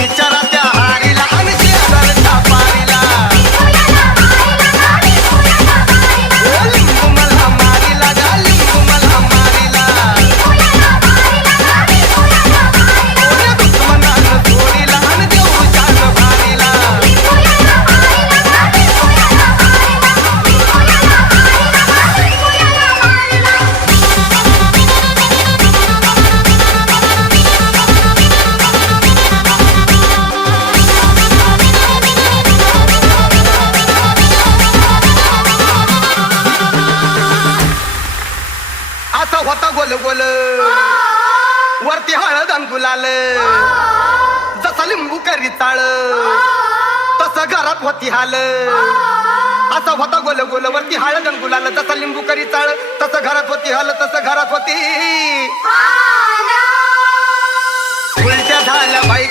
विचारा त्या हारीला आणि शेजारच्या पारीला लिंबू मला मारीला गा लिंबू मला मारीला कोण्या दुश्मनानं थोडीला आणि देऊशान भारीला असा होता गोल गोल वरती हळद आणि गुलाल जसा लिंबू करी चाळ तसं घरात होती हाल असा होता गोल गोल वरती हळद आणि गुलाल जसा लिंबू करी चाळ तसं घरात होती हाल तसं घरात होती उलट्या झाल्या बाई